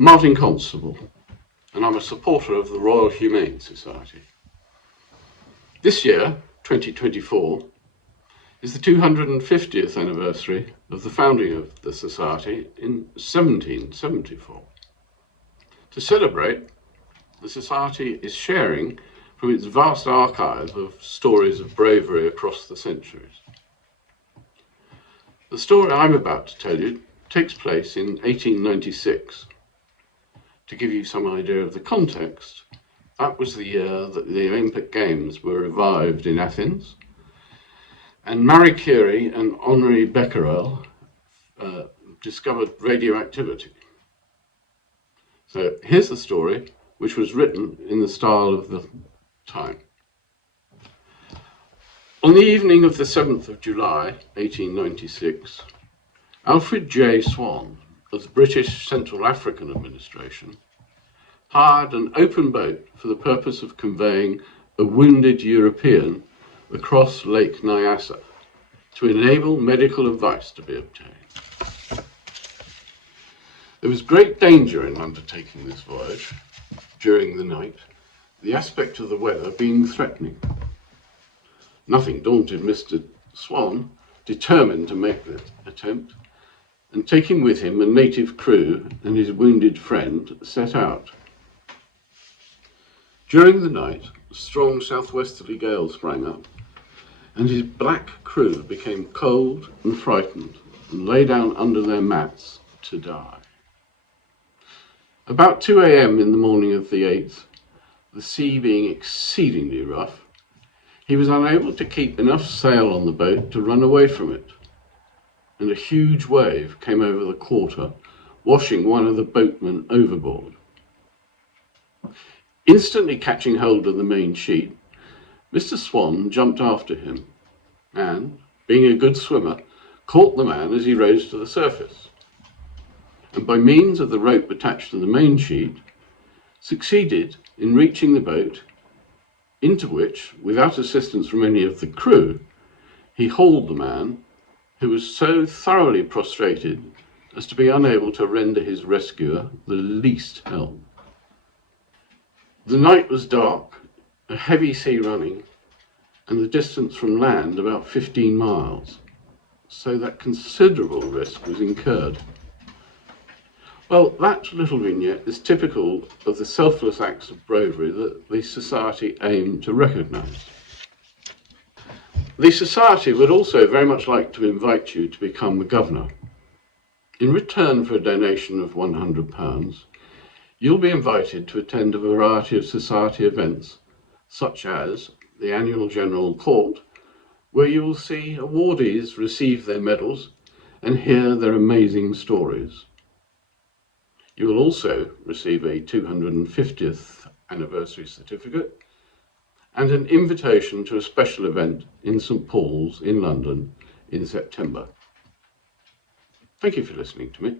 Martin Constable, and I'm a supporter of the Royal Humane Society. This year, 2024, is the 250th anniversary of the founding of the Society in 1774. To celebrate, the Society is sharing from its vast archive of stories of bravery across the centuries. The story I'm about to tell you takes place in 1896. To give you some idea of the context, that was the year that the Olympic Games were revived in Athens, and Marie Curie and Henri Becquerel discovered radioactivity. So here's the story, which was written in the style of the time. On the evening of the 7th of July, 1896, Alfred J. Swan, of the British Central African Administration, hired an open boat for the purpose of conveying a wounded European across Lake Nyassa to enable medical advice to be obtained. There was great danger in undertaking this voyage during the night, the aspect of the weather being threatening. Nothing daunted, Mr. Swan determined to make the attempt, and taking with him a native crew and his wounded friend, set out. During the night, a strong southwesterly gale sprang up, and his black crew became cold and frightened and lay down under their mats to die. About 2 a.m. in the morning of the 8th, the sea being exceedingly rough, he was unable to keep enough sail on the boat to run away from it, and a huge wave came over the quarter, washing one of the boatmen overboard. Instantly catching hold of the main sheet, Mr. Swan jumped after him and, being a good swimmer, caught the man as he rose to the surface, and by means of the rope attached to the main sheet, succeeded in reaching the boat, into which, without assistance from any of the crew, he hauled the man, who was so thoroughly prostrated as to be unable to render his rescuer the least help. The night was dark, a heavy sea running, and the distance from land about 15 miles, so that considerable risk was incurred. Well, that little vignette is typical of the selfless acts of bravery that the Society aimed to recognise. The Society would also very much like to invite you to become a governor. In return for a donation of £100, you'll be invited to attend a variety of Society events, such as the annual General Court, where you will see awardees receive their medals and hear their amazing stories. You will also receive a 250th anniversary certificate and an invitation to a special event in St. Paul's in London in September. Thank you for listening to me.